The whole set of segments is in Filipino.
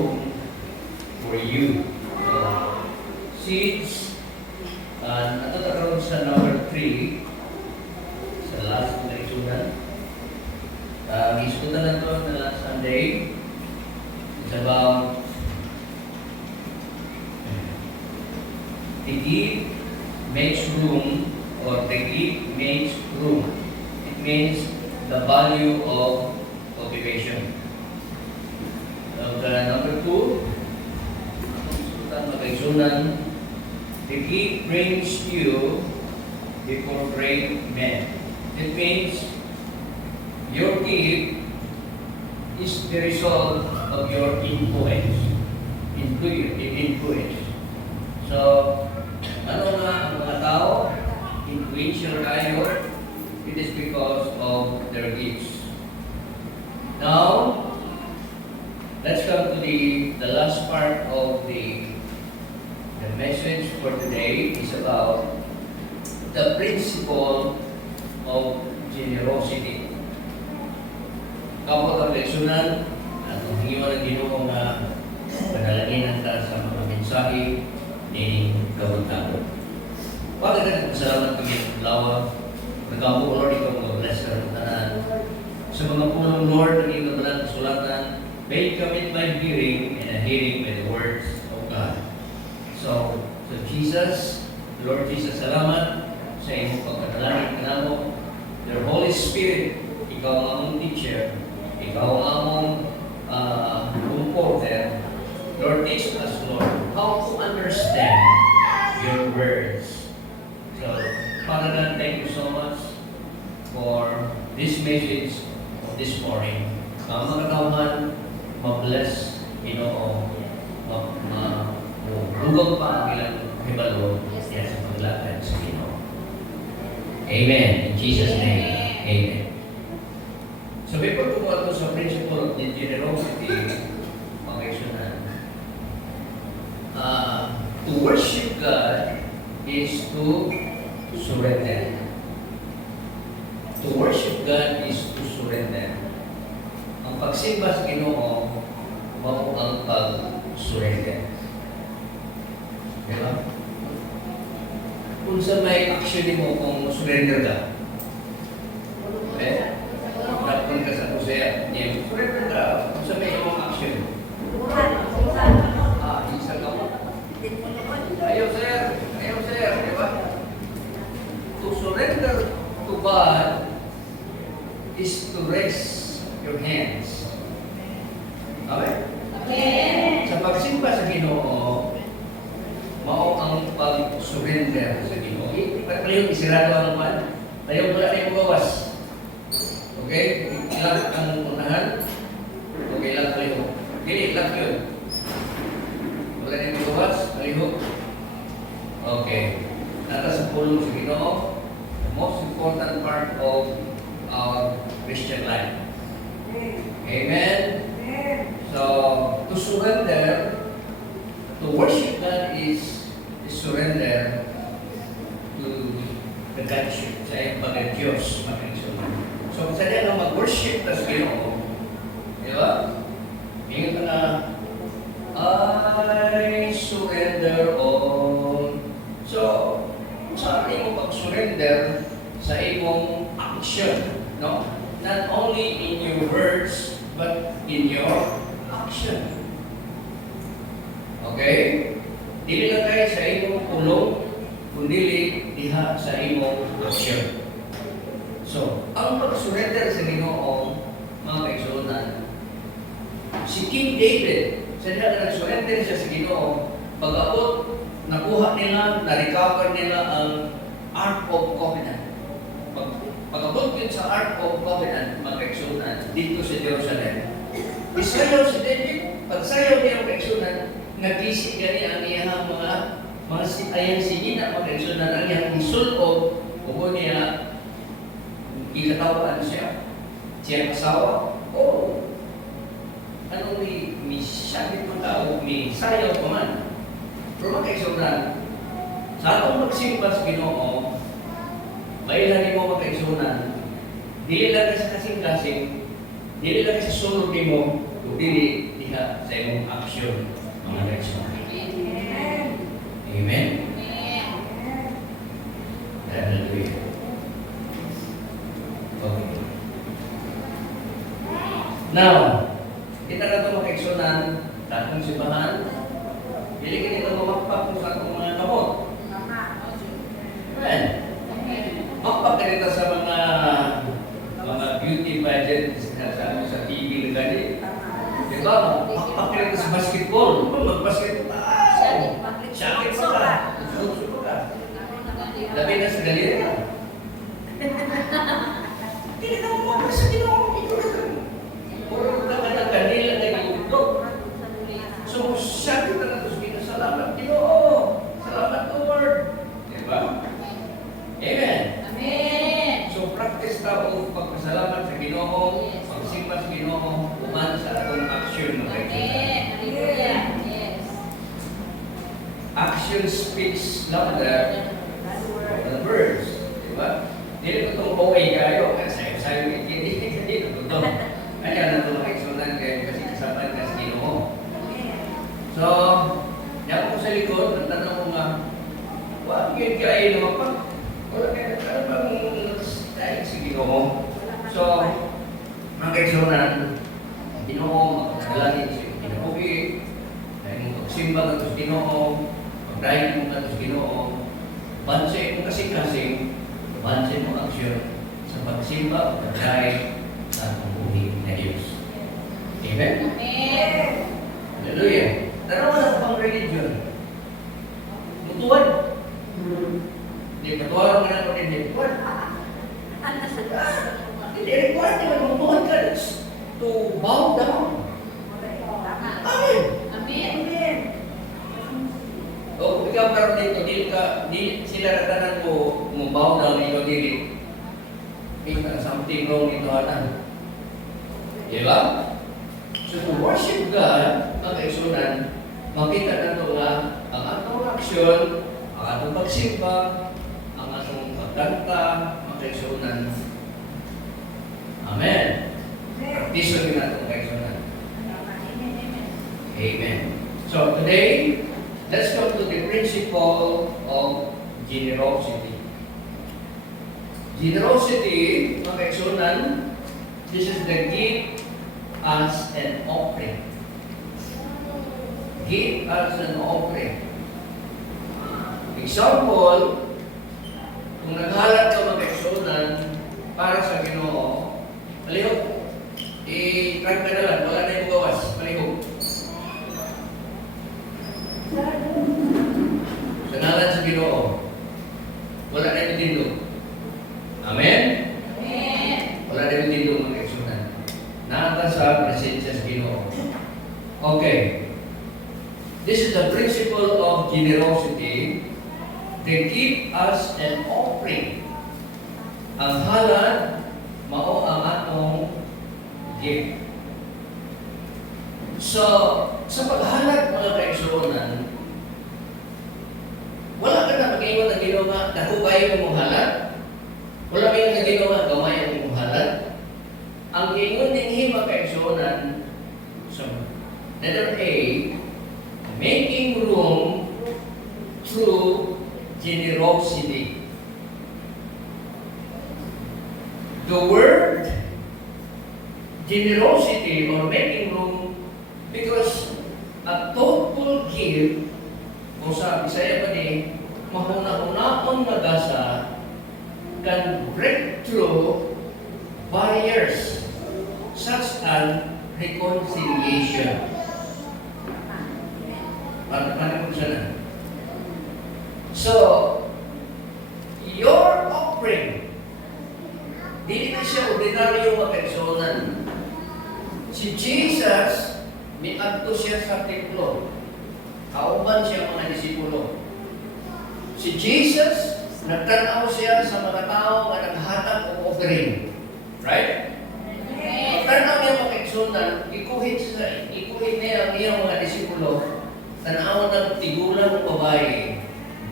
room for you. So, seats, natutakaroon sa number 3, sa last na isunan. Isunan na ito na last Sunday. It's about the gift makes room, or the gift makes room. It means the value of cultivation. Number 2, the gift brings you before great men. It means your gift is the result of your influence. So, ano nga ang mga tao, influential tayo, it is because of their gifts. Now, let's come to the last part of the message for today is about the principle of generosity. Kapag ang leksyonan, at ang hiwa ng Ginoo na panalaginan ta sa mga mensahe ni Kabuntago. Pagka ka nagpasalamat kami ng lawa, nagkampo Lord, ikaw mga bless ka ng tanan. Sa mga punong Lord, naging nabalang kasulatan, may commit by hearing and hearing by the words of God. So Jesus, Lord Jesus, salamat sa iyong pagkadalangin ka namo. Your Holy Spirit, ikaw ang among teacher, ikaw ang among comforter. Lord, teach us, Lord, how to understand your words. So, Father God, thank you so much for this message of this morning. Mga katauhan, ma-bless, Ginoo, lugang pa ang ilang hibalo sa paglakad sa Ginoo. Amen. In Jesus' name, amen. So, before ko po sa principle of the generosity, to worship God is to surrender. To worship God is to surrender. Ang pagsimba sa Ginoo, mao ang pag-surrender. Diba? Kung sa may action mo kung surrender ka, napun ka sa kusaya, surrender ka, kung sa may imong action. Isa ka mo. Ayaw sir, di ba? To surrender to God is to raise your hands. Okay? Amen. Sa pagsimba sa Ginoo, mao ang pag-surrender sa Ginoo. Pagpalihog, isirado ang man. Tayo wala na yung bawas. Okay? Ilang ang unahan. Okay, ilang palihog. Dili, ilang yun. Wala na yung bawas, palihog. Okay. Nata sa pulong sa Ginoo, the most important part of our Christian life. Amen? So, to surrender, to worship God is surrender to the Godship sa iyong pag-Diyos, mag-Diyos. So, sa diyan ang mag-worship na sa Ginoo, di ba? Ingat ka na, I surrender all. So, sa imong pag-surrender sa imong action, no? Not only in your words, but in your action. Okay? Dili lang tayo sa imong pulong, kundi diha sa imong action. So, ang pag-surrender sa Ginoo, mga kaigsunan, si King David, sa diha na nag-surrender siya sa Ginoo, pag-abot, nakuha nila, na-recover nila ang Ark of Covenant. Pag-abot yun sa Ark of Covenant, mga kaigsunan, dito sa Jerusalem. Isayaw si David, pagsayaw niya ang kaigsunan, nag-isip gani ang iyang mga ayan sigina, mga kaigsunan, ang iyang isulog, kung niya, ikatawaan siya, siya kasawa, anong may sabi ng tao, may sayaw pa man. Pero mga kaigsunan, sa atong magsimba sa Ginoo, mailan mo mga kaigsunan, dili lang sa kasing-kasing, dili lang sa sulog mo, dili diha sa imong action, mga kaigsunan. Amen? Hallelujah. Okay. Now, kita na ito makaigsunan, tatong simbahan, hindi ka nito mamakpak sa atong mga kamot. Amen. Makpak ka nito sa mga beauty pageant sa TV na gani. Diba? Makpak ka nito sa basketball. Mag-basketball. Sakit pa ka. Suso pa ka. Labi na sa galera. Hindi na umakas sa ginawang ito. Puro na ka ng kanila na iuglog. So, sakit na natos kita. Salamat, Ginoo. Salamat, Lord. Diba? Amen. Amen. So, practice tao pagpasalamat sa Ginoo, pagsimba sa Ginoo, uman sa atong action ng Amen. Hallelujah. Yes. Action speaks louder than words. Diba? Dili ko itong OA kayo, kasi sayo hindi ko ito. Kaya na ito makiksunan kayo kasi kasapan ka sa Ginoo. So, yan ko sa likod, ang tanong ko nga, wag yun kayo naman pa. Wala kayo, ano bang dahil sa Ginoo? So, mga kaigsunan, Ginoo, magkakalangin sa Ginoo, dahil mo pagsimba ka sa Ginoo, pagdahil mo ka sa Ginoo, bansay mo kasing-kasing, bansay mo aksyon sa pagsimba, pagdahil sa atong buhay na Diyos. Amen? Amen. Hallelujah. Tanaw na pang religion. Mutuan. Hindi patuwaro ka na kung hindi mutuan. Hindi required na mutuan ka to bow down. Amen. Amen. O kung ikaw karoon dito, di sila natanan mo bow down ito dili. Ito na something wrong ito anan. Diba? So to worship God, mga kaigsunan, makita na ito nga ang atong aksyon, ang atong pagsimba, ang atong pagkanta, mga kaigsunan. Amen. Practice din na itong kaigsunan. Amen. So today, let's come to the principle of generosity. Generosity, mga kaigsunan, this is the gift as an offering. Give as an offering. Example, kung naghalat ka mga kaigsunan para sa Ginoo, palihog, i-track ka na lang, wala na yung gawas, palihog. Sa ngalan sa Ginoo, wala na yung tindog. Amen? Amen. Wala na yung tindog mga kaigsunan. Naka sa presensya sa Ginoo. Okay. This is the principle of generosity. They give us an offering. Ang halad, mao ang atong gift. So, sa paghalad mga kaigsunan, wala ka na mag-iwan na ginawa, nakubay mo halad. Wala kayo na ginawa, gamay ang mong halad. Ang ingon din hima kaigsunan, so, letter A, making room through generosity. The word generosity or making room, because a thoughtful gift, kung sa Bisaya pa ni, mahuna-hunaon na gasa, can break through barriers such as reconciliation. Paano ko siya na? So, your offering, dili na siya ordinaryo makaigsunan. Si Jesus, miadto siya sa templo. Kauban siya mga disipulo. Si Jesus, nagtanaw siya sa mga tao na naghatag o offering. Right? Nagtanaw niya makaigsunan, ikuhit niya ang iyang mga disipulo. Tanaw ng tigulang babae,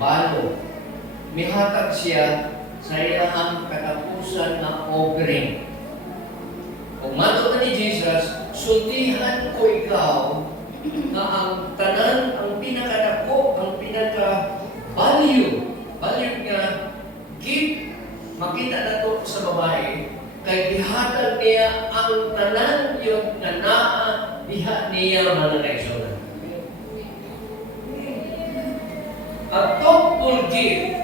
balo. Mihatag siya sa iyang katapusan ng offering. Kung mato na ni Jesus, sultihan ko ikaw na ang tanan, ang pinakadako, ang value niya, gift, makita na to sa babae, kay gihatag niya ang tanan yun na naa biha niya mga kaigsunan. A thoughtful gift.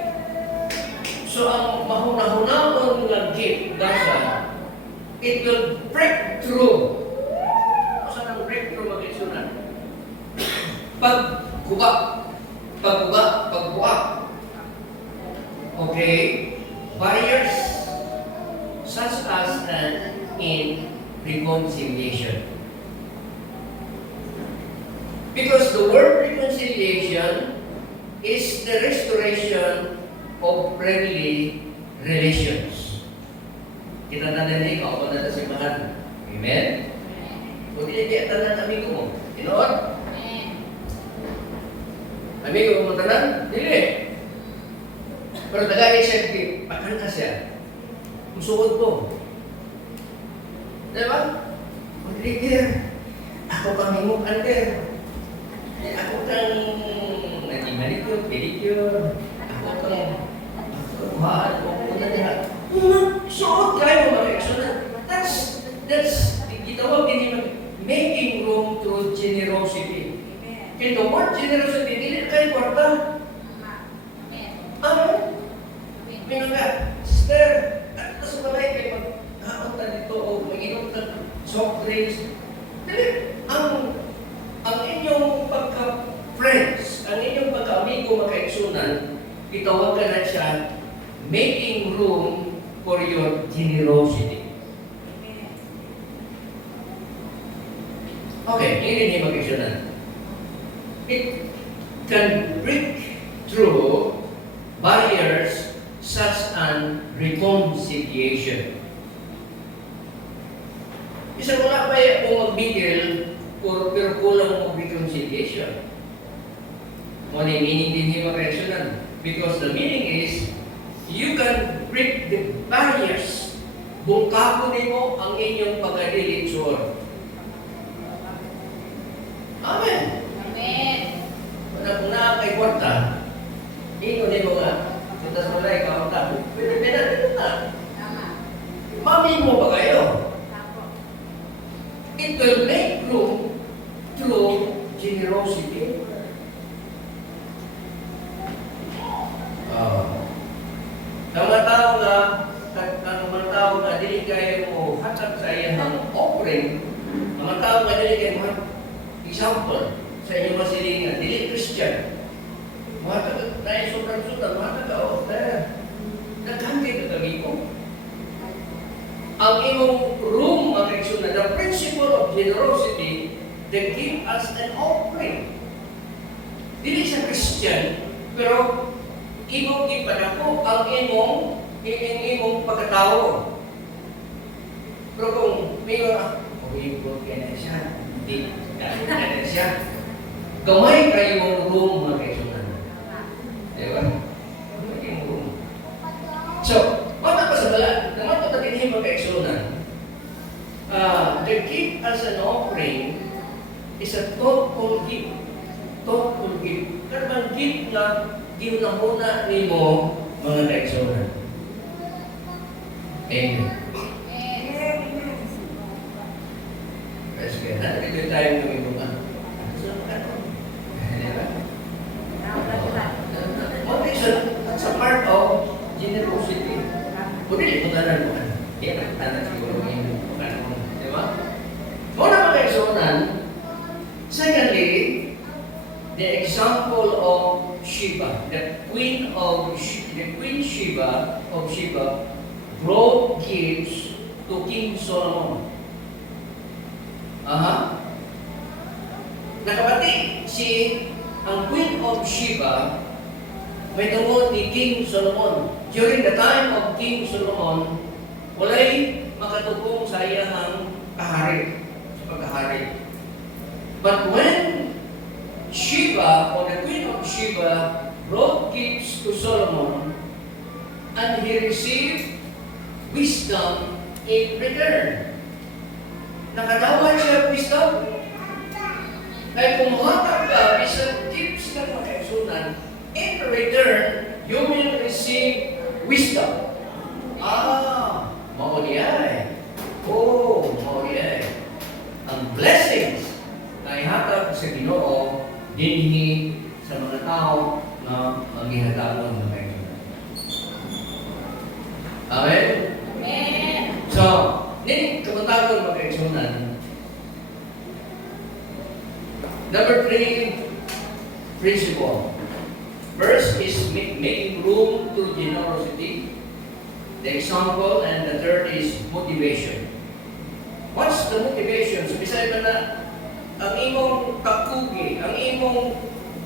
So ang mahunahunahon nga gift dasa, it will break through. Saan ang breakthrough mga kaigsunan? Pagkuha. Okay? Barriers such as in reconciliation. Because the word reconciliation is the restoration of friendly relations. Kita natin ikaw kung nata si Mahan. Amen? Kung hindi tanan amigo mo. Tinood? Amigo mo tanan? Dili. Pero tagay siya, pakan ka siya. Musukod ko. Diba? Mag-trigger. Ako kang himuk-under. Ako kang nag-manicure, pedicure. Ako kang mahal ko na niya. Suot kayo mga kaigsunan. That's gitawag din making room through generosity. In the word generosity, dili kayo kwarta. Amen. Minangga, sister, at ito sa balay kayo mag-haon na dito o mag-inom na soft drinks. Dili, ang inyong pagka-friends, ang inyong pagka-amigo magkaigsunan, itawagan na siya making room for your generosity. Okay, hindi niya magkaigsunan. It can break through barriers such as reconciliation. Isa wala pa kung magbigil pero kulang mo reconciliation. Mo ni meaning din niya mag-reaksyonan. Because the meaning is, you can break the barriers. Bungkako nimo ang inyong pagkadilitsyon. Amen. Amen. Wala kay kwarta. Ino nimo nga. Suntas mo na ikaw ta. Pwede na. Mami mo ba kayo? It will make room through generosity. Ang mga tao nga dili kayo mo hatag sa iyang offering, mga tao nga dili kayo mo example sa inyong masilingan, dili Christian. Mga tayo sobrang-sobrang, mga tao, naghanggit na kami ko. Ang imong room, mga kaigsunan, the principle of generosity, they give us an offering. Dili siya Christian, pero imong ipadako ang imong pagkatao. Pero kung mayor, ibot ka na siya, hindi ka na siya, gamay kayong room, mga kaigsunan. Diba? Gamay kayong room. So, mata pa sa bala, naman ko tatin mga kaigsunan, the gift as an offering is a thoughtful gift. Thoughtful gift. Karang gift na ginahuna ni mo, mga kaigsunan. Amen. Let's get that. Ito tayo ng ibang It's a part of generosity. Kung hindi mo tanan mo, hindi ka tanan siguro yung di ba? Muna mga kaigsunan, secondly, the example of Sheba, the Queen Sheba brought gifts to King Solomon. Nakabati ang Queen of Sheba may tungod ni King Solomon. During the time of King Solomon, walay makatubong sa iyang kahari, sa pagkahari. But when Sheba, or the Queen of Sheba, brought gifts to Solomon, and he received wisdom in return. Nakanawan siya wisdom. Kaya kung muhatag ka, bisan tips na mga kaigsunan, in return, you will receive wisdom. Mauliyay. Mauliyay. Ang blessings na ihatag sa Ginoo, dinhi sa mga tao na maghihatagon ng kaigsunan. Amen? Amen. So, nini kamatagon mga kaigsunan. Number 3 principle. First is making room to generosity. The example, and the third is motivation. What's the motivation? So, bisaya ba na ang imong kakugi, ang imong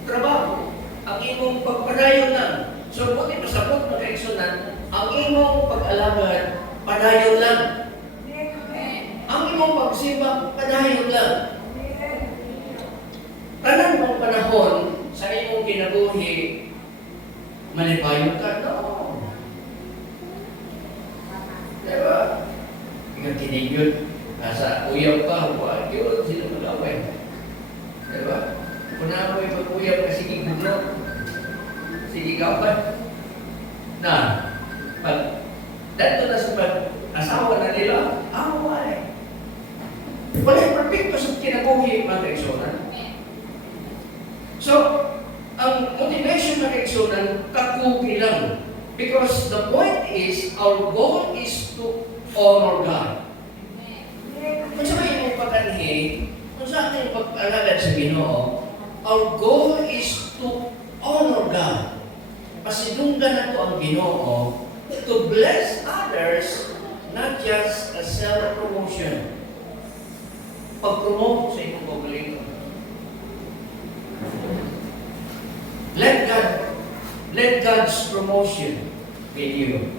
trabaho, ang imong pagpadayon lang. So, buti pasabot na kaigsunan, ang imong pag-alagad, padayon lang. Ang imong pagsimba, padayon lang. Tanan mong panahon sa imong kinabuhi, malipayon ka? No. Diba? Ikaw tinigyot, nasa uyaw pa, huwag yun, sila magawin. Diba? Kung na mo ipag-uyaw ka, sige gugno, sige kapat. Na, pag dato na sa pag-asawa na nila, wala. Wala yung perfecto sa kinabuhi, mga kaigsunan. So, ang motivation ng kaigsunan, kakugi lang. Because the point is, our goal is to honor God. Kung sa may mong pagkanhi, kung sa ating pag-alagad sa Ginoo, our goal is to honor God. Pasidunggan na ito ang Ginoo to bless others, not just a self-promotion. Pag-promote sa inyong pagaling. Let God's promotion be you.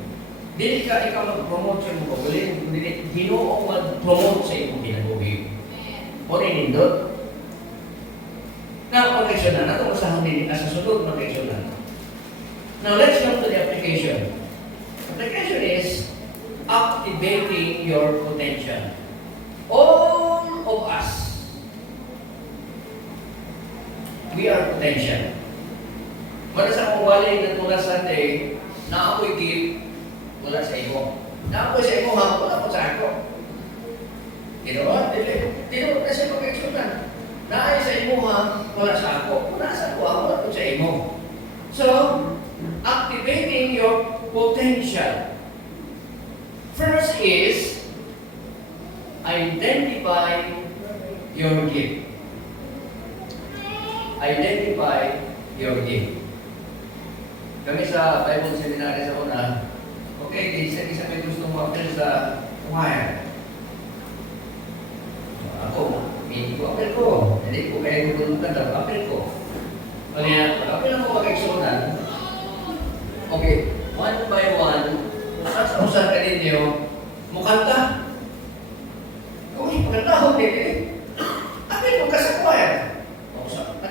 Dili ka ikaw mag-promote sa iyong pagaling, dili Ginoo mag-promote sa iyong kinabuhi. O rin nindot. Na pag-aksyonan, na itong usahan din sa sunod pag-aksyonan. Now, let's come to the application. Application is activating your potential. All of us, we are potential. Mara sa akong wali na tula Sunday, na ako'y gift, wala sa imo. Na ako'y sa imo, wala ko sa ako. Tinoon, tinoon na siya pag-aksyonan. Na ay sa imo, wala sa ako. Wala sa ako, wala ko sa imo. So, activating your potential. First is, identify your gift. Identify your gift. Kami sa Bible Seminary sa una, okay, isa may gusto mo apel sa choir. Ako, hindi ko apel ko. Hindi ko kaya gugulutan daw, apel ko. Kaya, apel ako mag-aksyonan. Okay, one by one, nakasausan ka ninyo, mukanta. Kung ipagkanta ako, hindi. Apel ko ka sa choir.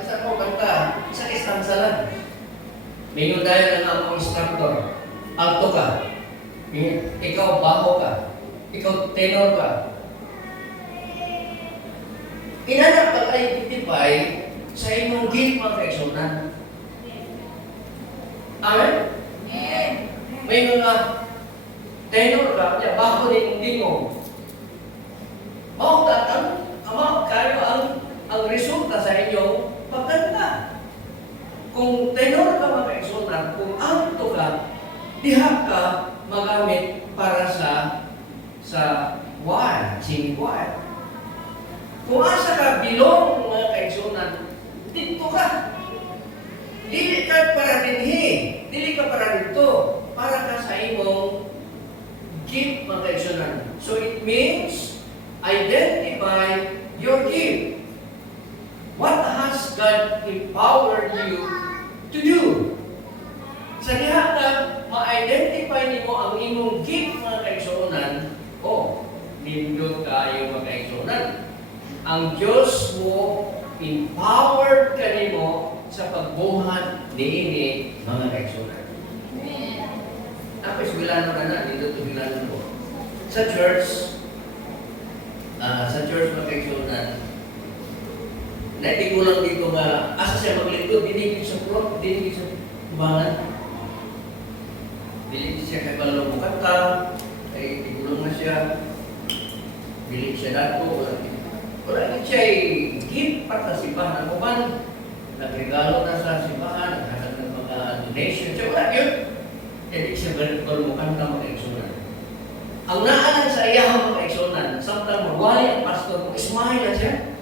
Sa ko kanta, isang istansa lang. Mingon tayo ng among instructor. Alto ka. Ikaw baho ka. Ikaw tenor ka. Inanap pag-identify sa inyong gift mga kaigsunan. Amen? Amen. Mingon nga, tenor ka, baho din mo. Ang resulta sa inyong pagkanta. Kung tenor ka mga kaigsunan, kung alto ka, diha ka magamit para sa choir, sing choir. Kung asa ka bilong mga kaigsunan, dito ka. Dili ka para dinhi, dili ka para dito, para ka sa imong gift mga kaigsunan. So it means, identify your gift. What has God empowered you to do? Sa diha ka, ma-identify nimo ang imong gift mga kaigsunan, nindot kayo mga kaigsunan. Ang Diyos mo, empowered ka nimo sa pagbuhat niini mga kaigsunan. Tapos bilano na nindot to bilano po. Sa church, sa church magkaigsunan, naiti ko lang dito nga, asa siya maglingkod, dinigit sa front, dinigit sa tubangan. Dinigit siya kay Balong Mukanta, ay tigulong na siya, bilig siya nato, wala siya ay gift para sa simbahan. Ako man, nagregalo na sa simbahan, naghanap ng mga donation, siya wala yun. Hindi siya Balong Mukanta magkaigsunan. Ang naalan sa iyahang magkaigsunan, samtang mawali ang pastor, kung ismahay na siya,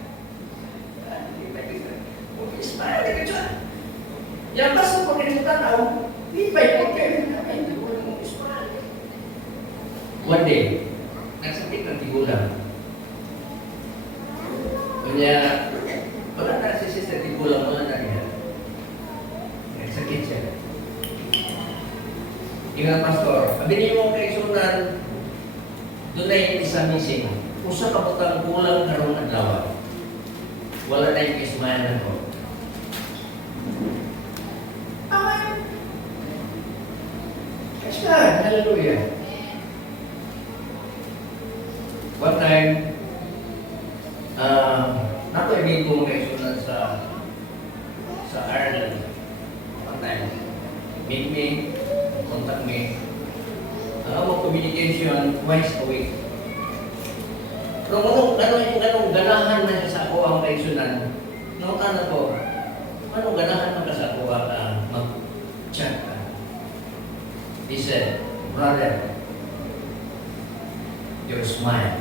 ismahay na siya. Yang pastor kung kinitanaw, ipay po kayo na kayo, ismahay. One day, nagsakit ng tigulang. Kanya, wala na si Sister Tigulang, wala na niya. Nagsakit siya. Yung pastor, abinin mo kaigsunan, doon na yung isa missing. Usa ka butang kulang karong adlaw. Wala na yung ismayan ako. Amen. Praise God. Hallelujah. One time, nato ibig ko mga sa Ireland. One time, meet me, contact me. Ang communication twice a week. Pero anong ganahan na sa ako ang kaigsunan? Nautan na ko, anong ganahan na sa ako ang mag-chat ka? He said, brother, your smile.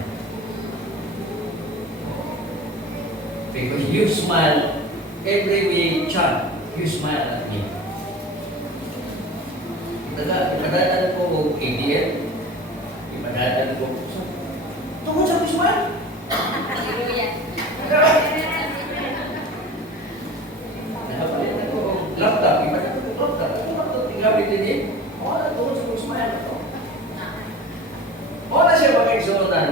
Because you smile every we chat, you smile at me. Ipadadaan ko o ADM, ipadadaan ko tungkol sa Bisman. Hallelujah. Nakapalitan ko laptop, ipadadaan ko laptop. Ano ba ito? Tingawin din eh. Wala tungkol sa Bisman na ito. Wala siya magkaigsunan.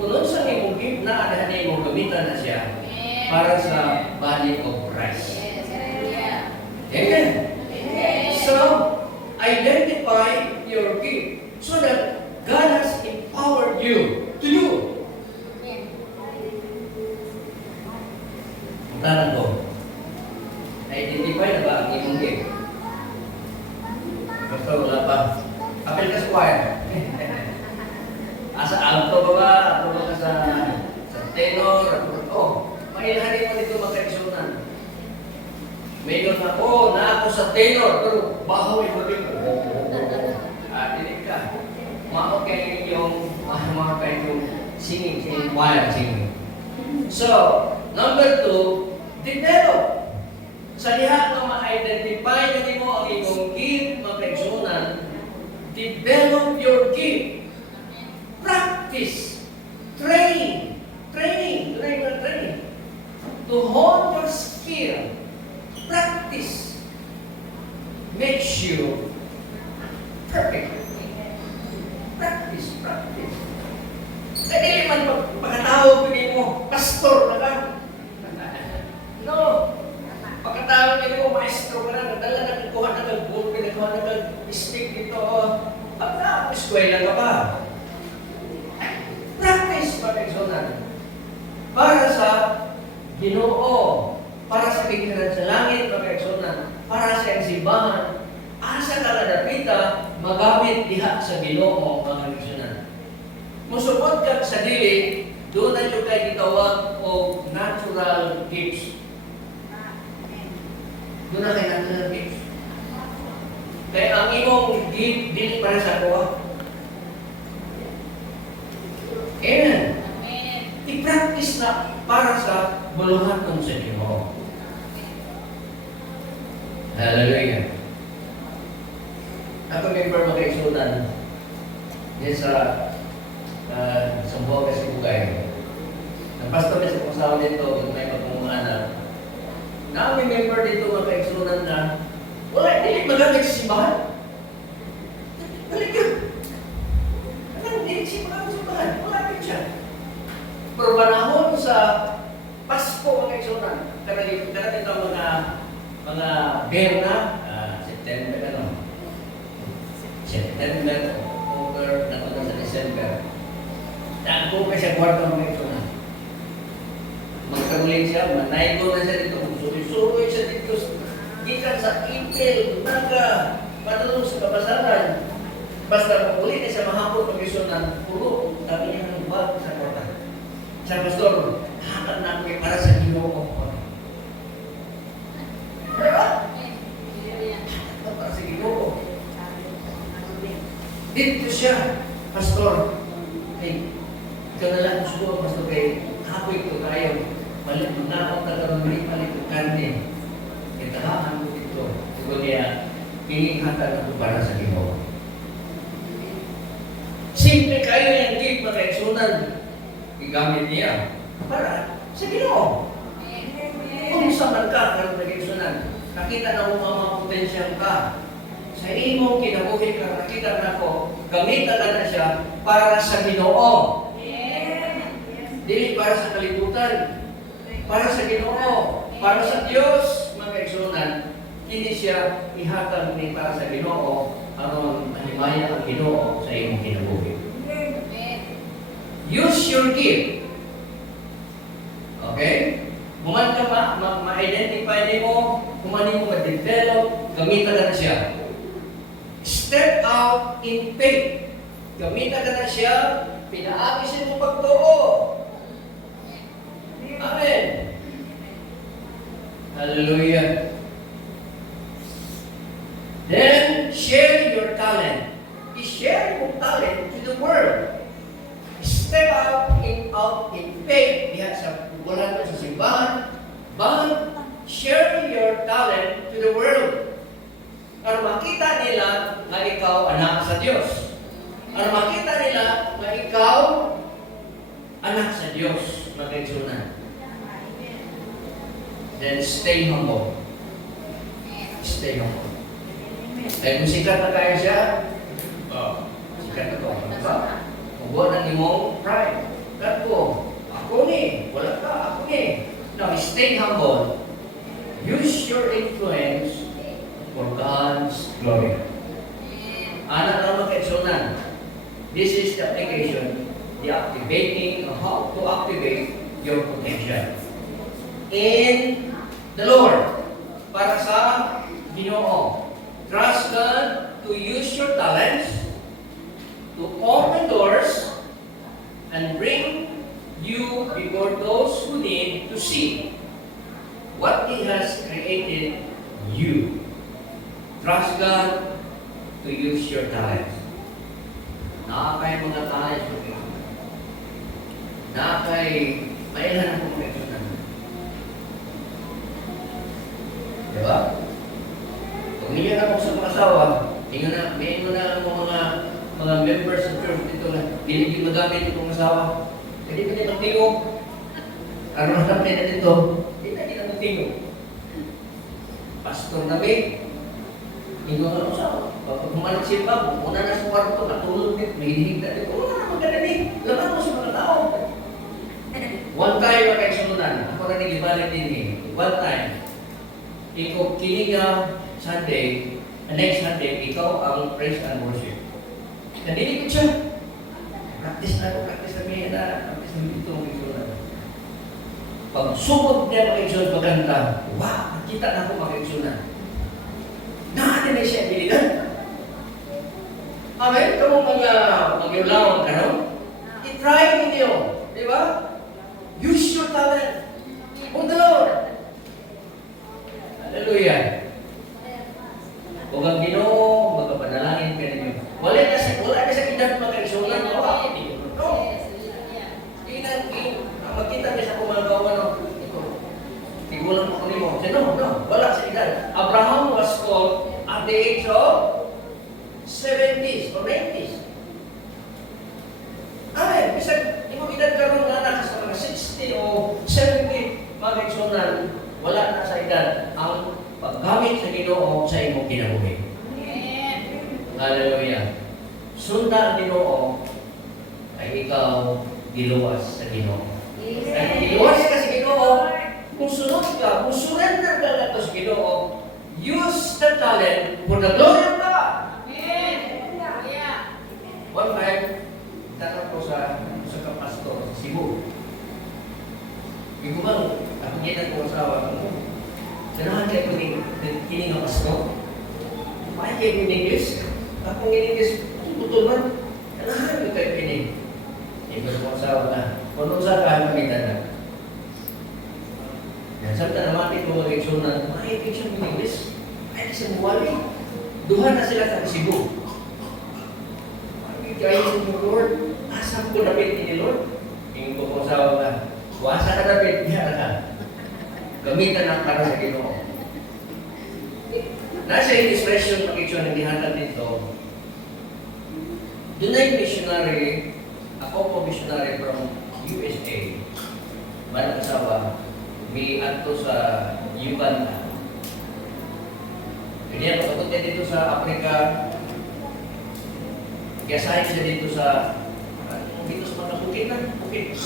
Kung sa imong gift na adahan niya imong gamitan na siya para sa body of Christ. Amen. So, identify your gift so that God has empowered you to you. Ang tanong ko, na-identify na ba ang iyong gift? Basta wala pa. Apel ka sa choir. Asa alto ba ba? Ato ba ka sa tenor? Mahilahanin mo dito magkaigsunan. Mayroon ako, na ako sa tenor, pero bahaw yung din. Dinig ka. Maot kayo yung singing, choir singing. So, number 2, develop. Sa lihat na ma-identify na mo ang iyong gift, magkaigsunan, develop your gift. Practice. Training. To hone your skill. Practice makes you perfect. Practice. Kaya man pagkatawag mo, pastor na ka. No. Pagkatawag mo, maestro ka na, nadala na kukuha na kag-book, kukuha na kag-stick dito. Pagka-eskwela ka pa. Practice pag-exonan. Para sa Ginoo, para sa pinggiran sa langit, pag-exonan, para sa simbahan, asa ka kadapita, magamit diha sa Ginoo, pag-exonan. Musupot ka sa dili, doon na yung kayo gitawag o natural gifts. Doon na kayo natural gifts. Kaya ang imong gift, dili para sa kuha. Amen. I-practice na para sa buluhan kong sa Ginoo. Hallelujah. Ako member magkaigsunan yan sa Sambuanga Sibugay. Nagpastor na sa kusawa dito, may pagmumana. Na may member dito magkaigsunan na wala, hindi magamit sa simbahan. Balik yun. Hindi simbahan sa simbahan. Wala yun siya. Pero panahon sa Pasko magkaigsunan, karang ito mga berna, September, October, napunta sa December. Nagpo ka siya kwarto ng nagkabulig siya, manaygo na siya dito, suloy-suloy siya dito. Gikan sa email, naga, padulong sa kabasaran. Basta muli na siya mahapon pag-isunan, puro, sabi niya ng bag sa kota. Sa pastor, hakan na ako para sa Ginoo. Diba? Para sa Ginoo. Dito siya, pastor. Hey, ikaw na lang gusto, pastor, kay kapoy ko tayo. Malit na akong taga-rumili, malit ko karne. Itahaan mo dito. Siguro niya, pinihatan ako para sa Ginoo. Simple kayo yung tip na kaitsunan. Igamit niya para sa Ginoo. Kung saan ka, karoon na kaitsunan, nakita na mo mga potensyal ka. Sa imong kinabuhi ka, nakita na ko, gamitan na siya para sa Ginoo. Dili para sa kalibutan. Para sa Ginoo. Para sa Diyos, mga kaitsunan. Hindi siya ihatag ni para sa Ginoo. Aron mahimaya ang Ginoo sa imong kinabuhi. Use your gift. Okay? Kuman ka ma-identify mo, kuman mo ma-develop, gamitan ka na siya. Step out in faith. Gamitan ka na siya, pinaabisin mo pagtuo. Amen. Hallelujah. Then, share your talent. I-share your talent to the world. Step out in faith. Diyan sa bulan sa simbahan. But, share your talent to the world. Para makita nila na ikaw anak sa Diyos. Para makita nila na ikaw anak sa Diyos. Magkaitsunan. Then, stay humble. Stay humble. Kaya kung sikat na tayo siya, sikat na to. Diba? Huwag na imong pride. Ako ni, wala ka, ako ni. Now, stay humble. Use your influence for God's glory. Anak na magkaitsunan. This is the application, the activating, how to activate your potential. In the Lord. Para sa Ginoo. Trust God to use your talents to open doors and bring you before those who need to see what He has created you. Trust God to use your talents. Nakakay mga talents mo. Nakakay mailan ang pumeksunan. Diba? Kung hindi na ako sa mga asawa, may mo na ang mga members ng church dito na hindi magamit itong asawa. Hindi pa nila magtingo. Ano na kami na dito? Hindi na nila magtingo. Pastor na may, hindi mo na asawa. Pag humalit simba, muna na sa kwarto, natulog dito, may hinig na dito. Wala na magkananig. Laman mo sa mga tao. One time, makaisunod ako na nilibalik din eh. One time, ikaw kiniga Sunday, the next Sunday, ikaw ang praise and worship. Nadinig ko siya. Practice na may practice na dito ang isulat. Pag sumog niya makikisulat maganda, wow, nakita na ako makikisulat. Natin na siya abilidad. Amen? Ito mong mag-iulawang ka, no? I-try ninyo. Di ba? Use your talent. For the Lord. Hallelujah. Kung ang Ginoo, magkapanalangin ka ninyo. Wala na sa edad magkaisulan. No. Magkita niya sa kumagawa ng ito. Tigulang mo mo. No. Wala sa edad. Abraham was called at the age of 70s or 90s. Amen. Bisag, yung edad karoon na anak sa mga 60 o 70 magkaisulan, wala na sa edad ang paggamit sa Ginoo sa imong kinabuhi. Hallelujah. Sunda ang Ginoo ay ikaw giluwas sa Ginoo. Ay giluwas ka sa Ginoo. Kung sunod ka, kung surrender ka sa Ginoo, use the talent for the glory of God. One time, tanong ko sa kapastor sa Cebu. Ikaw bang Ganahan kayo kini nga pasto. May kayo English. Akong English, tutulan. Ganahan kayo kayo kini. Ibig mo sa na. Kung sa kahamitan na. Yan, samta naman ito mga eksunan, mahitig siya ng English. Ay, siya muwali. Duha na sila sa Cebu. Kaya yung Lord, asam ko David ni Lord. Yung ko sa na, wasa ka David, niya ka. Gamitan ang para sa Ginoo. Nasa yung expression ng eksunan ng dihatag dito, doon na yung missionary, ako po missionary from USA. Manang asawa, may ato sa Uganda. Ganyan, pagkakot niya dito sa Africa, kasahin siya dito sa mga bukid na, bukid.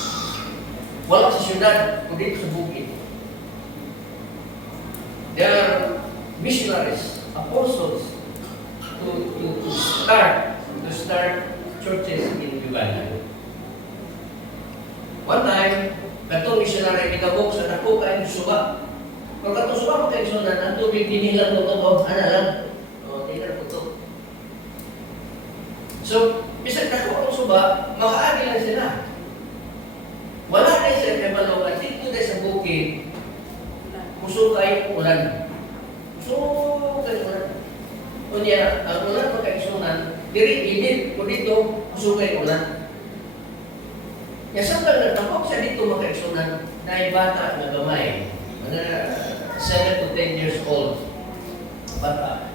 Wala sa syudad, kundi dito sa bukid. They are missionaries, apostles, to start churches in Uganda. One time, katong missionary nikabok sa dako kaayong suba. Kung katong suba mo kaayong sunan, ang tubig dinilang mo ito, ano lang? O, dinilang mo ito. So, bisag dako ang suba, makaagi lang sila. Wala na sila kay Balongan, dito na sa bukid, puso kayo ulan. Puso kayo ulan. Kunya, ang ulan mo kaayong sunan, diri-init, kung dito, puso kayo ulan. Kaya samtang nagtapok siya dito makaiksunan na yung bata na gamay, mga 7 to 10 years old. Bata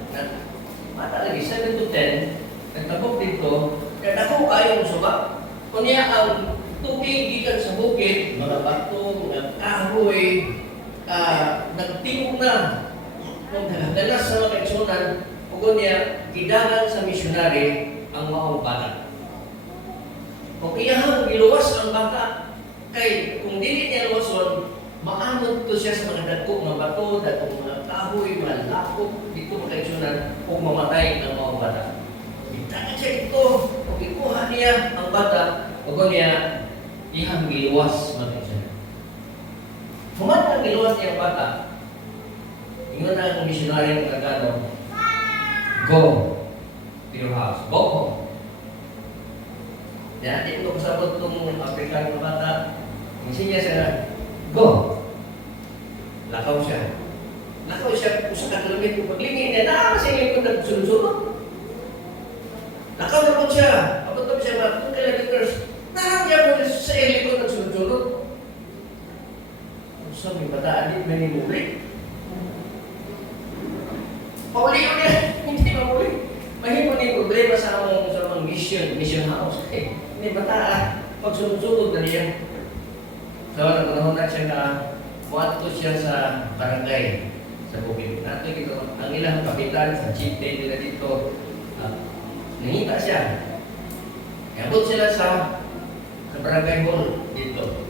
lagi, 7 to 10, nagtapok dito, kaya ako kayo suba. Kunya ang tubig gikan sa bukid, mga bato, mga kahoy, nagtingog na. Kung nagagalas sa mga iksunan, kunya gidagan sa missionary ang maong bata. Kung iyahang giluwas ang bata, kay kung dili niya luwason, maanod to siya sa mga dagko nga bato, dagko mga kahoy, malakop, dito makaiksunan, kung mamatay ang mga bata. Bitagan siya dito, kung ikuha niya ang bata, kung niya, iyahang giluwas makaiksunan. Human ang giluwas niya ang bata, ingon na ang missionary ng Tagalog, go to your house, go home. Ya, di ko kasabot itong African na bata. Minsan niya siya, go! Lakaw siya. Lakaw siya, usa ka kilometro. Paglingin niya, kasi yung nagsunod-sunod. Lakaw na po siya. Pagkatapos siya, 2 kilometers. Niya po sa elikot nagsunod-sunod. So, may bataan din, may nimuli. Pauli yun niya, hindi mamuli. Mahimo ni problema sa among mission house. Hindi bata, pagsunod-sunod na niya. So, nagpanahon na siya na muadto siya sa barangay sa bukid. Nato ito, ang ilang kapitan sa chief day nila dito, nangita siya. Iabot sila sa barangay hall dito.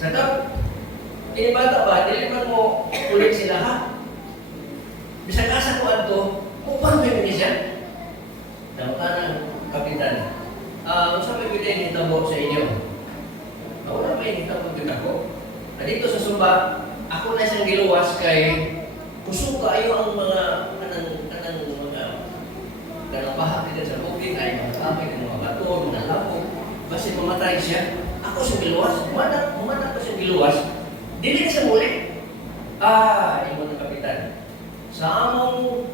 Saka, ini bata ba, diliman mo ulit sila ha? Bisag asa ko ato, upang may siya. Tanong kapitan, sa may pwede nitabo sa inyo? Wala may nitabo din ako. Dito sa Sumba, ako na siyang giluwas kay kusog kayo ang mga kanang bahag dito sa bukid ay mga kapit, mga bato, mga lapok. Basta mamatay siya, ako siyang giluwas. Humanap ko siyang giluwas. Dili na siya muli. Imo na kapitan. Sa among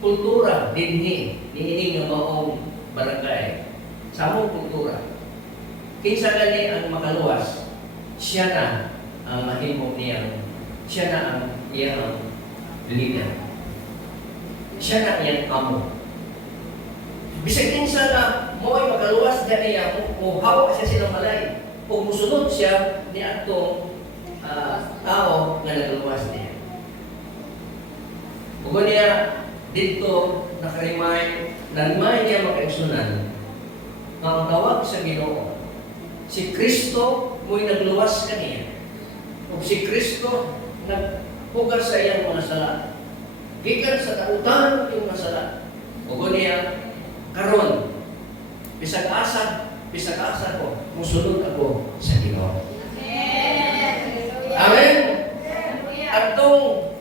kultura, dinhi ng maong barangay. Sa among kultura, kinsa gani ang makaluwas, siya na ang mahimong niyang, siya na ang iyang leader. Siya na iyang amo. Bisag kinsa na mo ay makaluwas dyan niya, mo hawak siya silang malay. Kung musunod siya ni atong tao na nagluwas niya. Kung niya dito nakarimay niya makaigsunan ang tawag sa Ginoo. Si Kristo mo'y nagluwas kaniya. O si Kristo nagpugas sa iyang mga sala. Gikan sa tautan yung mga sala. O niya, karon, bisag asa ko, musunod ako sa Ginoo. Amen? Atong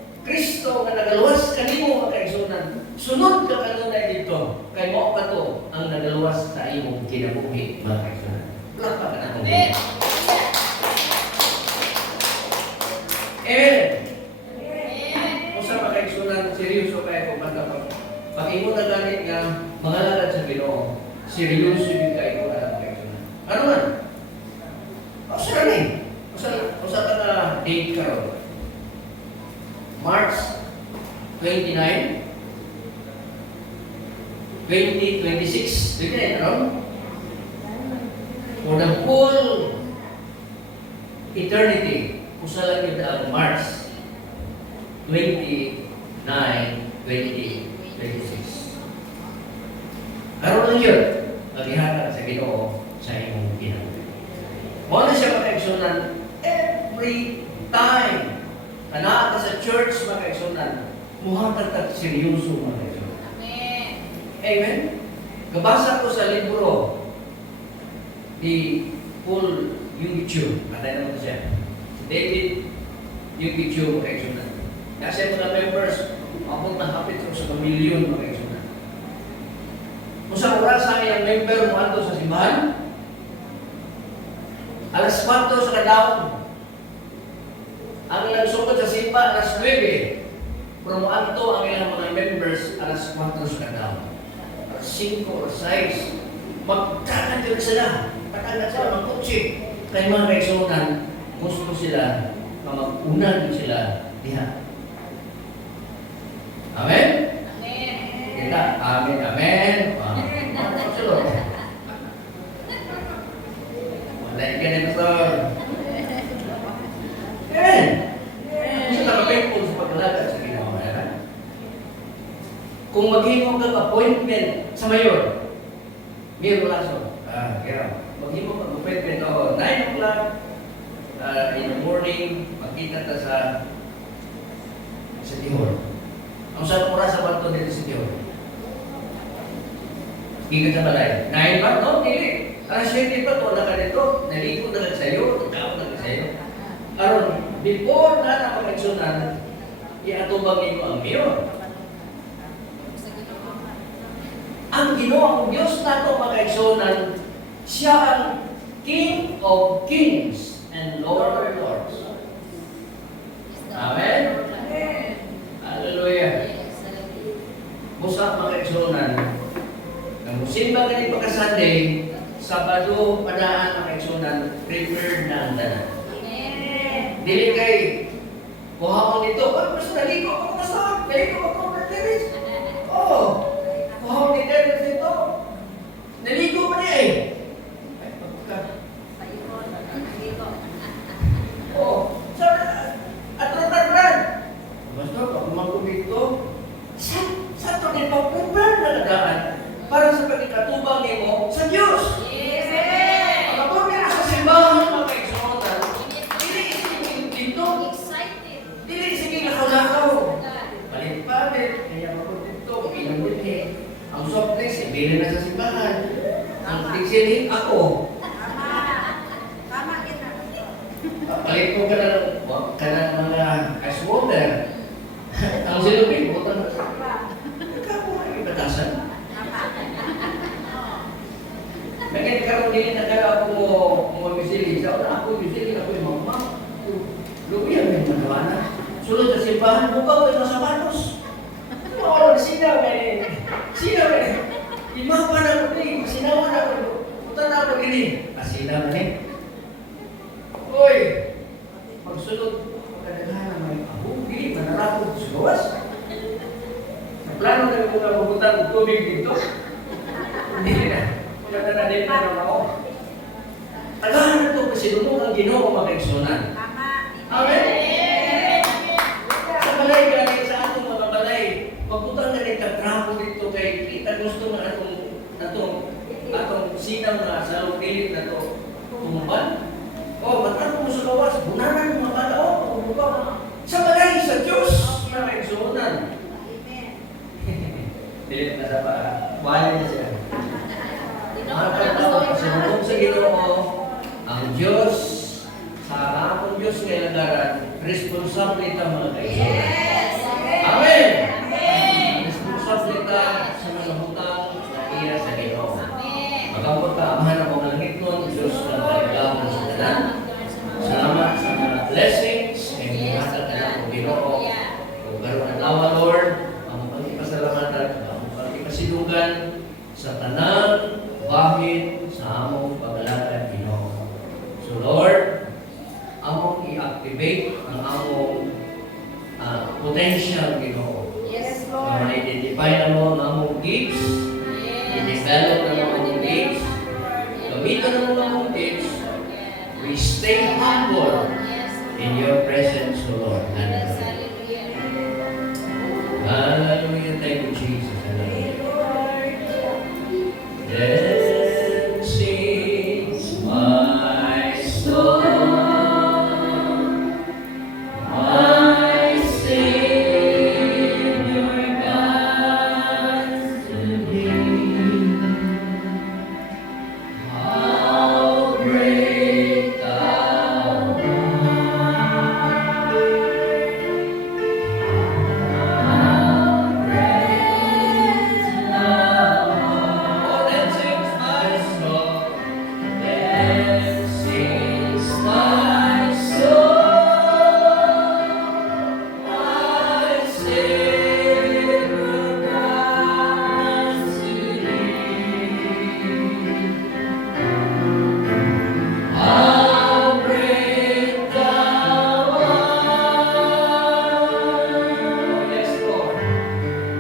kinabuhi, mga kaigsunan. Lapakan natin. Amen. Amen. Amen. Kung sa mga kaigsunan, seryoso kayo kung matapag. Pag-imo na ganit nga, mga lalad sa Ginoo, seryoso yung kayo na mga kaigsunan. Ano man? O sa rin. O sa ka date karon. March 29, 2026. Sige na karon. For the whole eternity, usa lang yun ang March 29, 2026. Karon lang yun, naghihatag sa Ginoo sa imong kinabuhi. Mao na siya makaigsunan every time na naa ka sa church makaigsunan, muhatag ka seryoso makaigsunan. Amen. Amen? Kabasa ko sa libro ni Paul Yonggi-Cho. Matay naman siya. David Yonggi-Cho makaigsunan. Kasi mga members, ako nahapit ko sa milyon makaigsunan. Kung sa oras sa iyang member mo ato sa simbahan, alas 4 sa kadawon. Ang nagsugod sa simba, alas 9. Pero mo ato ang ilang mga members, alas 4 sa kadawon. Alas 5 or 6. Magtagan din sila. Patagan sila ng kutsi. Kaya mga kaigsunan, gusto sila, mag-unan sila diha. Amen? Amen. Kita, amen, amen. Pagsulod. Wala ka na gusto. Amen. Gusto na mapipol sa paglalagay sa ginawa. Kung maghimo kang appointment sa mayor, Mayor Lasso, kaya maghimo kang appointment o 9 o'clock in the morning, magkita ta sa City Hall. Ang saan oras sa banto dito sa City Hall? Gigat sa balay. 9 ba? No, dili. Alas 7 pa to, naka dito. Naligo na lang sa'yo, nagkao na lang sa'yo. Aron, before na napagagsunan, iatubang mo ang mayor. Ang Ginoo ang Diyos nato makaigsunan, siya ang King of Kings and Lord of Lords. Amen? Hallelujah. Busa makaigsunan, ang musimba ganit pagka-Sunday, Sabado, padaan makaigsunan, prepared na ang tanan. Dili kay kuhaon dito, mas naligo ako masakit, naligo ako mag-terrace. Oo. Kuhaon ni Terrace dito. Naligo pa niya eh. Ay, pagka. Oo. At ron. Basta, pag umago dito, sa ito din pag-prepare na nagaan para sa pagkikatubang ni mo sa Diyos. Amen. Kapag meron sa simbahan, mga kaigsunan, dili isipin dito. Excited. Dili sige lakaw-lakaw. Palit-palit. Kaya ako dito, pinamit eh. Ang soft drinks, ibili na sa simbahan. Ang tigsilin, ako. Palit ko ka ng mga ice water. Ang silupin, butang na sa ikaw mo ang ibatasan. Naging karoon din na kaya ako mo misili. Sa una ako misili, ako yung mama. Luyan yung magawa na. Sulod sa simbahan, bukaw yung sapatos. Oo, sinaw eh. Sinaw eh. Imapa na ko eh. Sinawan na ko. Punta na ako gini. Sinaw na eh. Uy! Magsulod. Pagkadaghan na may abu. Gini, manarapod sa gawas. Plano na ko na mabutan ng tubig dito. Hindi na. Pagkada na din na naman ako. Tagahan na ito kasi lumog ang Ginoo makaigsunan. Amen? Sa balay gani sa atong mga balay, pagputang na rin katrapo dito kay kita gusto nga atong sinaw na sa lupilip na ito tumban. O, matapos mo sa gawas, bunanan mga kalao, sa balay, sa Diyos, na may igsunan. Dilit na sa wala na siya. Makapagtawag kasi kung sa Ginoo, ang Diyos, sa harapong Diyos ngayon agaran, responsable ka mga kaibigan. Amen! Responsable ka sa mga hutang na iya sa Ginoo. Magkabot ka potential, Ginoo. Yes, So, Lord. na-identify na mo ang among gifts, i-develop na mo ang among gifts, gamitan na mo ang among gifts, we stay humble in your presence, O Lord. Hallelujah. Hallelujah. Thank you, Jesus. Hallelujah. Then sings my soul, my Savior God to thee. How great thou art! How great thou art! Oh, then sings my soul. Then sings my soul, my Savior God to thee. How great thou art! Yes, Lord.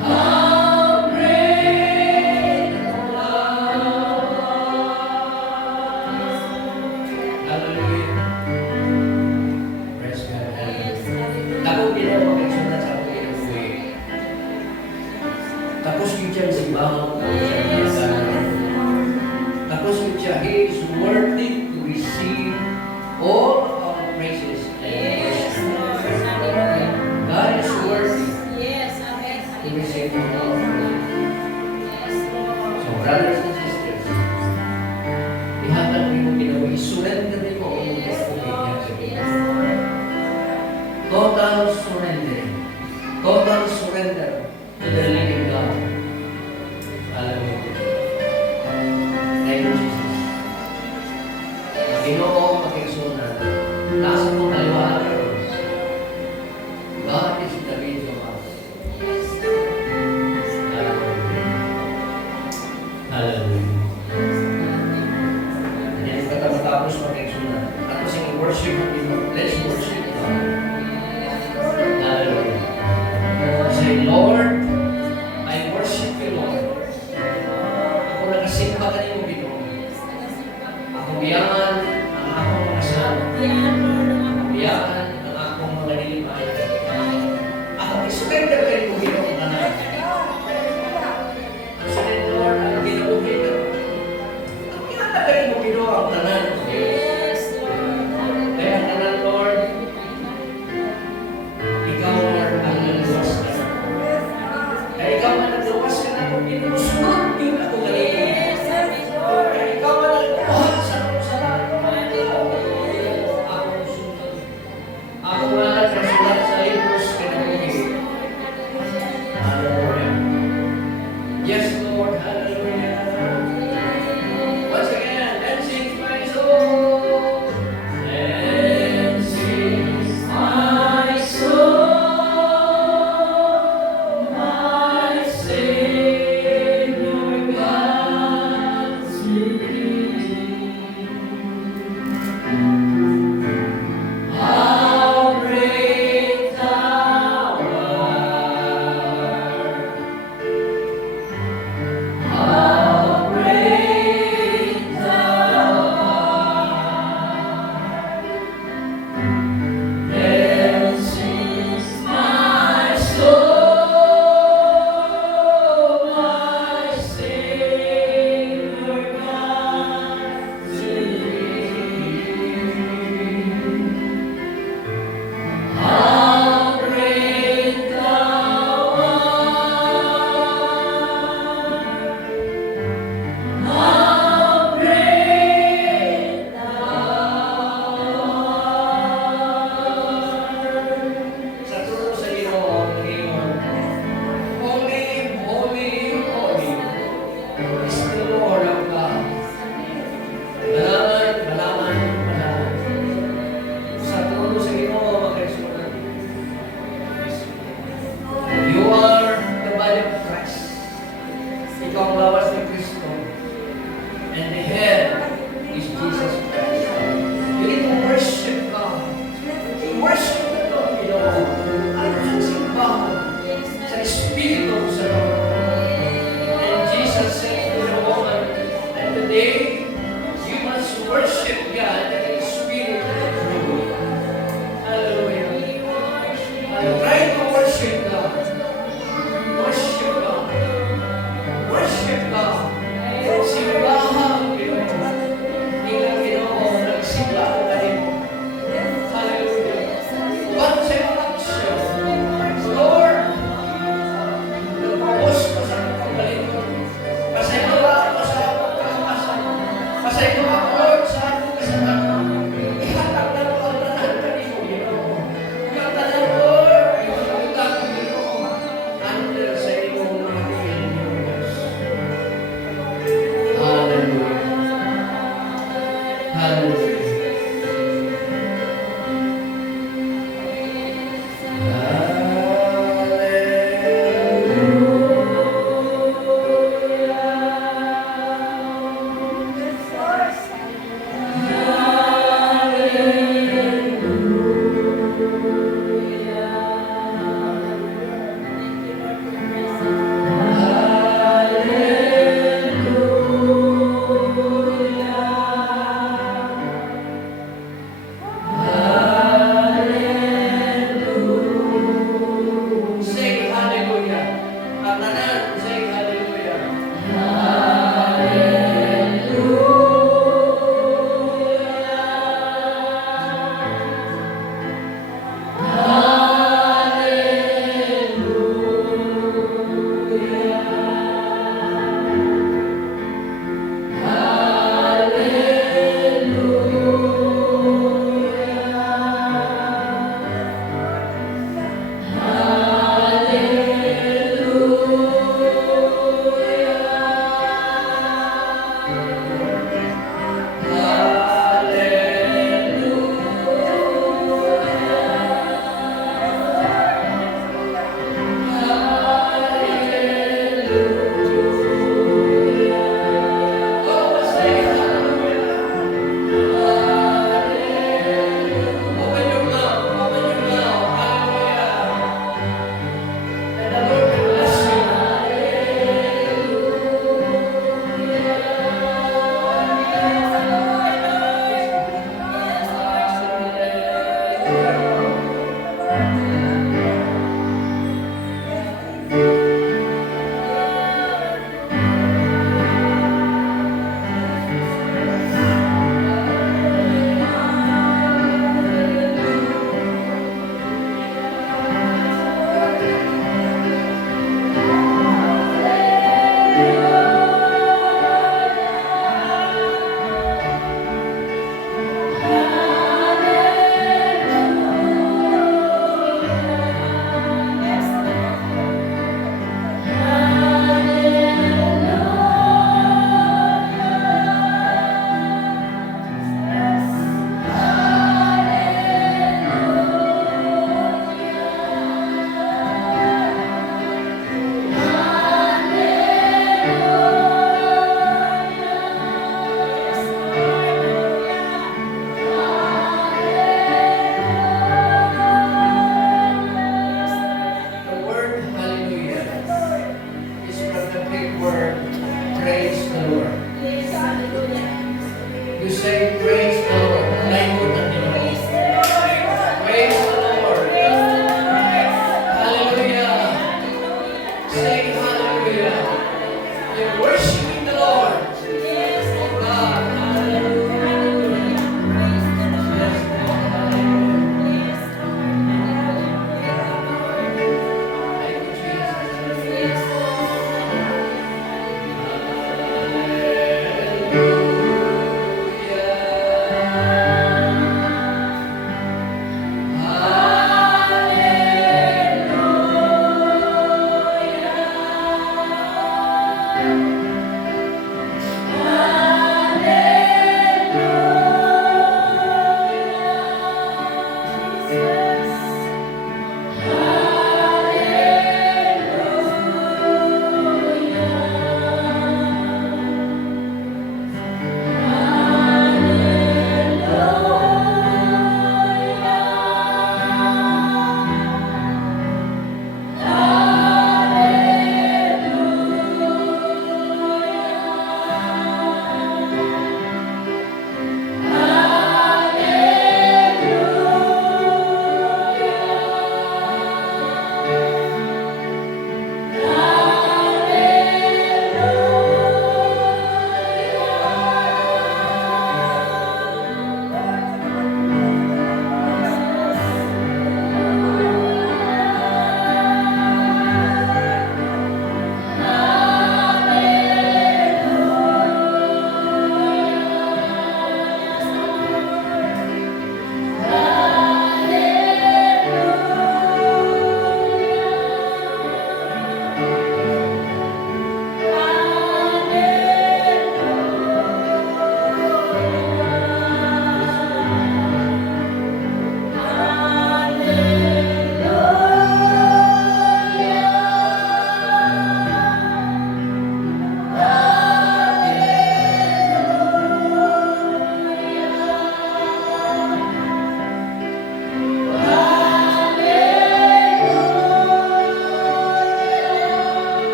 How great thou art! Hallelujah. Praise God. Hallelujah. Takot Ginoo magsunod sa akong inuwi. Tapos yun siyang simbahan. Tapos yun siya, He is worthy to receive all of our praises and worship. God is worthy to receive all of our So, brothers and sisters, ihatag mo Ginoo, i-surrender mo ang iyong destiny sa Ginoo. Total surrender. Total surrender to the living God. Hallelujah. Thank you, Jesus. Ginoo, pakingsunan. Nasa mong kaliwa na Diyos. God is in the midst of us. Hallelujah. Hallelujah. Hindi ka matapos pakingsunan. Tapos yung worship ng Ginoo. Let's worship God. Hallelujah. Say, Lord, I worship you, Lord. Ako nakasimba ka niyo, Ginoo. Ako biyangan ang akong mga kasalanan. Biyangan ang akong mga nilimayan. Ako isurrender ka niyo, Ginoo, na natin. Ang sabi, Lord, ang ginabuhi ka. Ang kinata ka niyo, Ginoo, ang tanan. Kaya ang tanan, Lord, ikaw, Lord, ang nagluwas ka na. Kaya ikaw ang nagluwas ka na, kung pinusunod yun ako galing. Kaya ikaw ang nagluwas sa akong salamat. Akong sunod. Ako nga nagsusulat sa libros kinabuhi.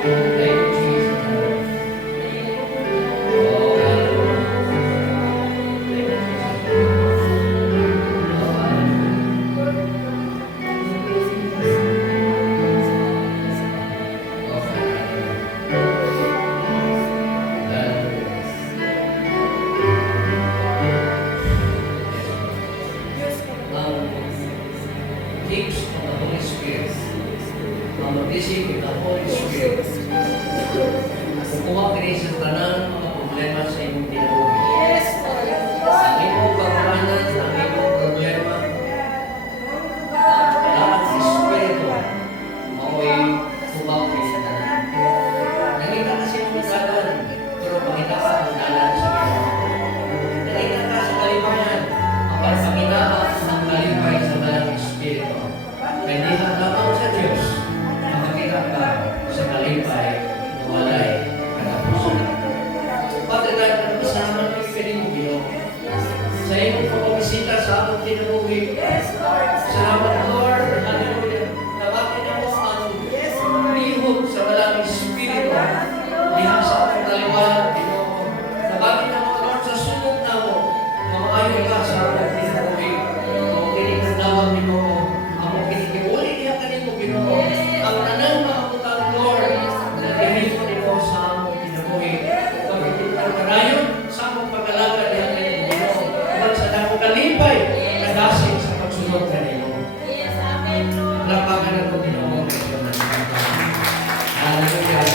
Thank you, Jesus. Oh, hallelujah. Thank you, Jesus. Oh, hallelujah. Oh, Gifts of the Holy Spirit. Ang mag-receive with the Holy Spirit. Kukuha kayo sa tanan mga problema sa inyong kinabuhi. Yes, Lord. Ang inyong pagkawanan, ang inyong problema, kailangan sa Espiritu, mauwi, kumaw kayo sa tanan. Nakita kasi mga dalan, pero pakita ka ang dalan sa Panginoon. Nakita ka sa kalipayan, ang pagpakita ng kalipay sa Malang Espiritu. Kaya hindi lang lamang sa Diyos, makakita ka sa kalipay na walay katapusan. Padre, tayo na masalamat kayo pwede mo Ginoo. Sa iyong pagpapabisita sa atong kinabuhi. Salamat, Lord. Hallelujah. Nabakin na mo ang lihog sa Malang Espiritu. Diha sa atong kaliwayan, Ginoo. Nabakin na mo, Lord, sa sunod na mo na maayon ka sa atong kinabuhi. Ang kinikandawang Ginoo. Ang kinikiuli niya kanino, Ginoo. Ang tanan mga utang, Lord, na ihimo nimo sa among kinabuhi. Pagkikita karayon sa among pagkalaga niya kanino, Ginoo. At sa dako kalipay, kadasig sa pagsunod kanino. Yes, amen, Lord. Lapakan ako, Ginoo. Hallelujah.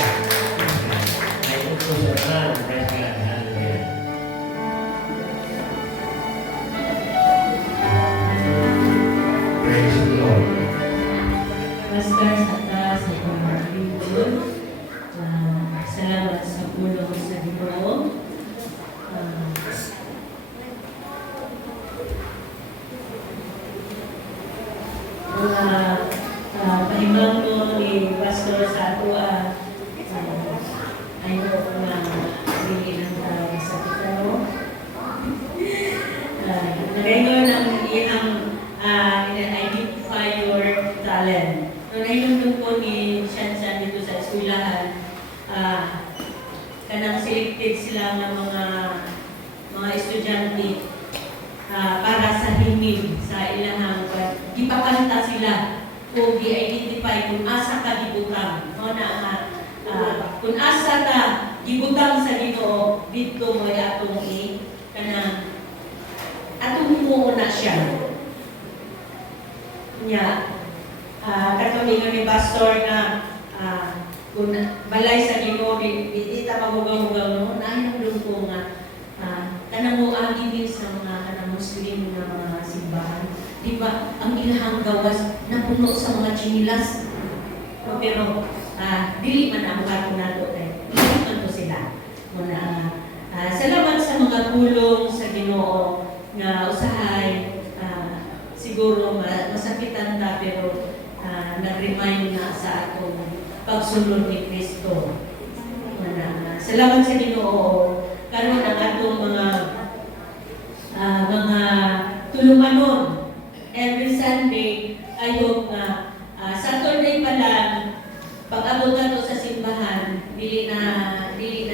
Ay upo sa tanan. Praise God. Hallelujah. Praise the Lord. Pastor sa taas sa pamamagitan. Salamat sa pulong sa Ginoo. Mga pahimangno ni Pastor sa ato ay ko na hindi lang tayo sa pitaro. Nagayon ang iyang identify your talent. Nung nahinundong po ni Shanshan dito sa eskwelahan, kanang selected sila ng mga estudyante para sa himig sa ilahang gipakanta sila o gi-identify kung asa ka gibutang. No, na kung asa ka gibutang sa Ginoo dito mo atong kanang atong mo na siya. Nya katulingan ni Pastor na kung balay sa Ginoo di ta magugaw-ugaw no nahinungdon ko nga kanang mo ang ibig sa mga kanang Muslim na mga simbahan. Di ba ang ilahang gawas napuno sa mga chinilas. No, pero dili man ang karon nato kay dili man to sila. Muna salamat sa mga pulong sa Ginoo nga usahay siguro masakitan ta pero nag-remind na sa atong pagsunod ni Kristo. Salamat sa Ginoo karon ang atong mga tulumanon every Sunday ayog nga Saturday pa lang pag-abot nato sa simbahan dili na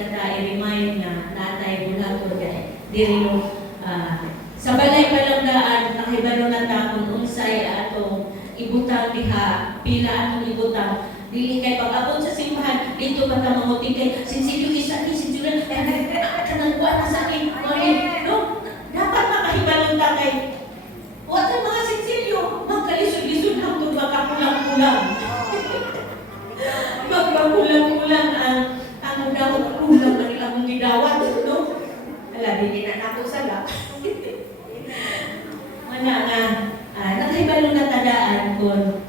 ta i-remind na natay bulaton kay dili no sa balay pa lang daan nakahibalo na ta kung unsay atong ibutang diha pila atong ibutang dili kay pag-abot sa simbahan dito pa ta manguti kay sinsilyo isa ni sinsilyo kanang kuan na sa akin no dapat makahibalon ta kay wa ta mga sinsilyo magkalisod-lisod hangtod magkakulang-kulang magkakulang-kulang ang dawat kulang na ilang gidawat no ala dili na nato sala mana nga nakahibalon na tadaan kung